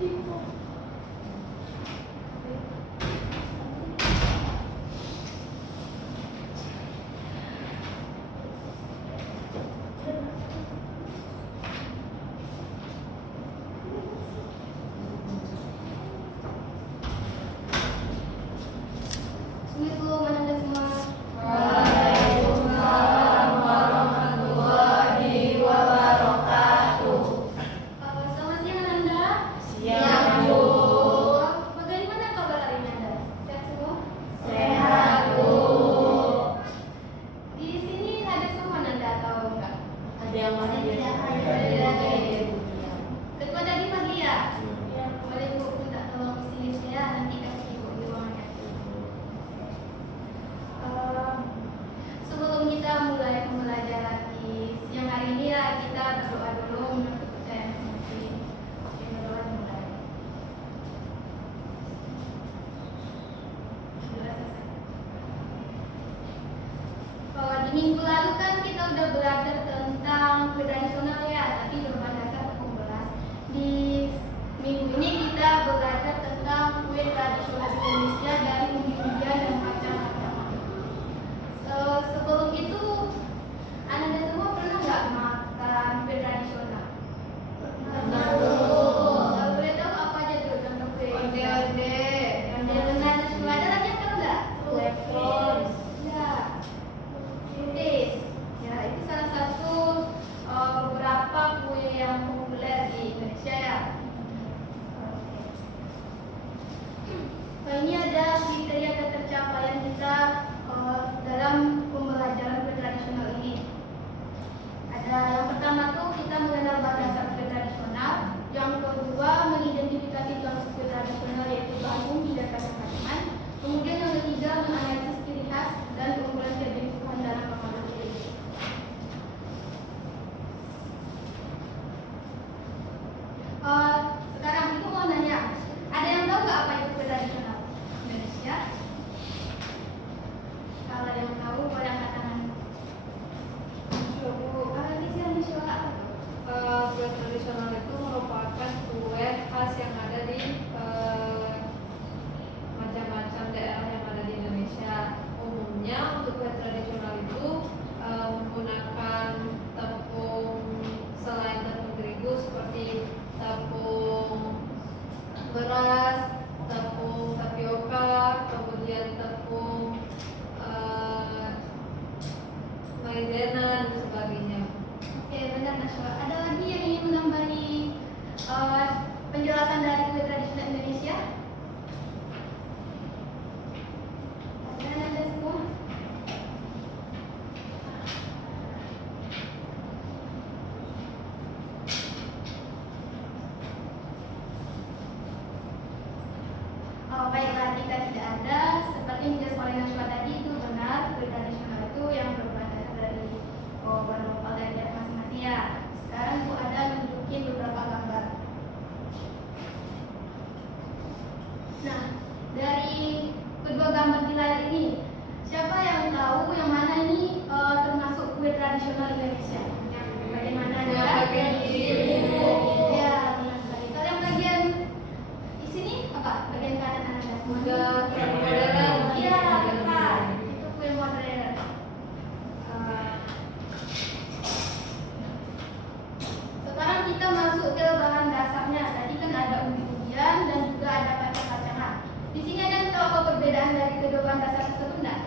Assalamualaikum Anda semua. Waalaikumsalam warahmatullahi wabarakatuh. Selamat siang Anda. Siang, Bu. Bagaimana kabar hari ini Anda? Sehat semua? Sehat, Bu. Di sini ada semua Anda atau enggak? Ada yang mana dia? Ketua dari Madlia. Boleh Bu minta tolong sini saya nanti kasih Ibu di ruangan. Sebelum kita mulai pembelajaran di siang hari ini ya kita berdoa dulu menurut kepercayaan masing-masing. Oke, berdoa dimulai. Sudah selesai. Di minggu lalu kan kita udah belajar tentang kue tradisional ya, tapi berdasar pembelas. Di minggu ini kita belajar tentang kue tradisional Indonesia dari umbi-umbian dan macam-macam. Sebelum itu, Anda semua pernah nggak makan kue tradisional? Pernah. Kalau boleh tahu apa aja tuh contoh kue? Onde-onde. Benar, ada lagi yang tahu nggak? Klepon. Ya, Intis. Ya, itu salah satu beberapa kue yang populer di Indonesia ya. Ini ada kriteria ketercapaian kita dalam pembelajaran kue tradisional ini. Ada yang pertama tuh kita mengenal batasan kue tradisional, yang kedua mengidentifikasi jenis kue tradisional yaitu bahan umbi dan kacang-kacangan. Kemudian yang ketiga menganalisis ciri khas dan keunggulan setiap jenis bahan dalam pemaduan ciri. Sekarang itu mau nanya, ada yang tahu nggak apa itu kue tradisional Indonesia? Kalau ada yang tahu boleh angkat tangan. Ini sih Indonesia apa tuh? Kue tradisional itu merupakan kue khas yang ada di macam-macam daerah yang ada di Indonesia. Umumnya untuk kue tradisional itu menggunakan tepung selain tepung terigu seperti tepung beras, tepung tapioka, kemudian tepung maizena dan sebagainya. Oke, benar Naswa. Ada lagi yang ingin menambahi penjelasan dari kue tradisional Indonesia? Ada semua? Baiklah, jika tidak ada, seperti yang dijelaskan oleh Naswa tadi itu benar, kue tradisional itu yang berbasis dari bahan lokal dari daerah masing-masing ya. Sekarang Bu ada nunjukin beberapa gambar. Nah, dari kedua gambar di layar ini, siapa yang tahu yang mana ini termasuk kue tradisional Indonesia? Bagaimana Yang ya? bagian ini, Bu. Ya, benar sekali. Kalau yang bagian di sini apa? Bagian kanan Anda semua. Udah modern. Iya, tepat. Itu kue modern. Sekarang kita masuk ke bahan dasarnya. Tadi kan ada umbi-umbian dan juga ada kacang-kacangan. Di sini ada yang tahu apa perbedaan dari kedua bahan dasar tersebut enggak?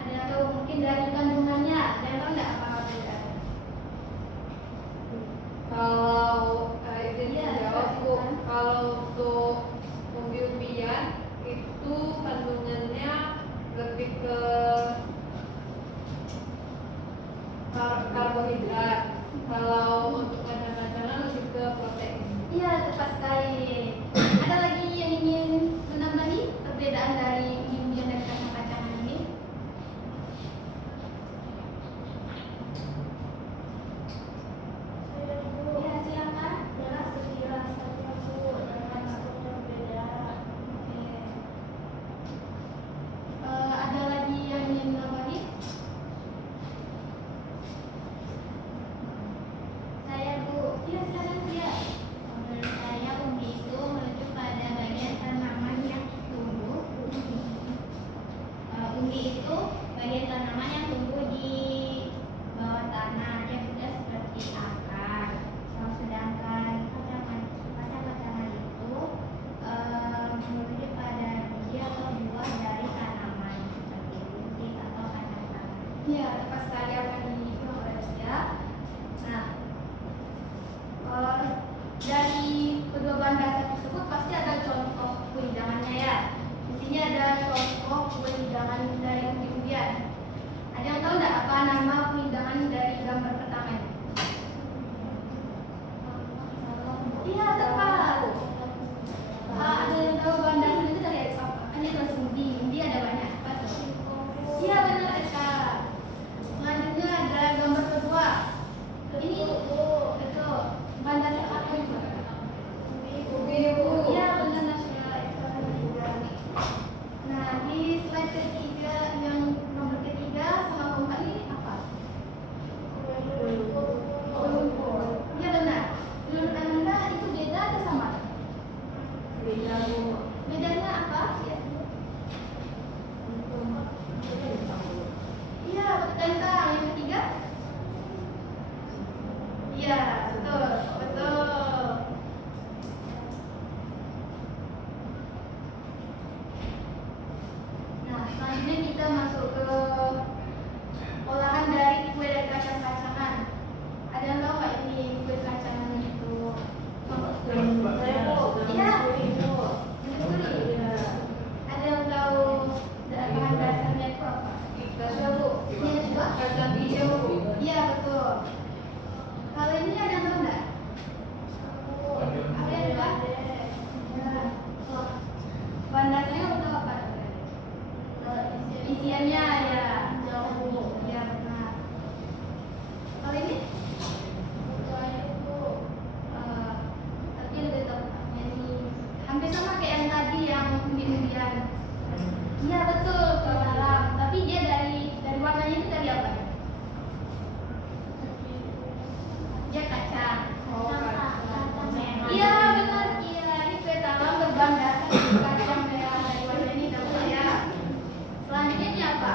Ada yang tahu mungkin dari kandungannya? Ada yang tahu enggak apa perbedaannya? Kalau izin Iya, jawab, Bu. silakan. Kalau untuk umbi-umbian itu kandungannya lebih ke karbohidrat. Kalau untuk kacang-kacangan lebih ke protein. Iya, tepat sekali. Ada lagi yang ingin menambahi perbedaan dari umbi-umbian dan kacang-kacangan ini? Ya, silakan. Jelas sekilas saja Bu, dengan berbeda. Oke. Ada lagi yang ingin menambahi? Iya, pas sekali akan dibilang oleh dia. Nah, dari kedua bahan dasar tersebut pasti ada contoh kue hidangannya ya. Di sini ada contoh kue hidangan dari umbi-umbian. Ada yang tahu nggak apa nama kue hidangan dari gambar pertama ini? Iya, tepat. Ada yang tahu bahan dasar itu dari apa? Kan itu umbi ada banyak. Apa tuh? Iya benar Eka. Selanjutnya ada gambar kedua. Ini betul. Bahan dasar apa itu? Iya benar Nasya. Nah di slide ketiga yang nomor ketiga sama keempat ini apa? Lumpur. Iya benar. Menurut Anda itu beda atau sama? Bedanya apa? Iya, tentang yang ketiga. Iya, betul, betul. Nah, selanjutnya kita masuk ke olahan dari kue dari kacang-kacangan. Ada yang tahu nggak ini kue kacangan itu? Iya, ada yang tahu bahan dasarnya itu apa? Ini ada juga? Kacang hijau. Iya, betul. Kalau ini ada yang tahu nggak? Ada yang tahu? Ya. Bahan dasarnya kamu tahu apa? Isiannya ya. Ya benar. Kalau ini? Tapi lebih tahu. Ini hampir sama kayak yang tadi yang umbi-umbian. Iya betul, ke dalam. Tapi dia dari warnanya itu dari apa? Dia kacang. Iya benar, iya ini kue talam berbahan dasar kacang merah dari warna ini tahu ya. Selanjutnya ini apa?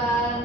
bukan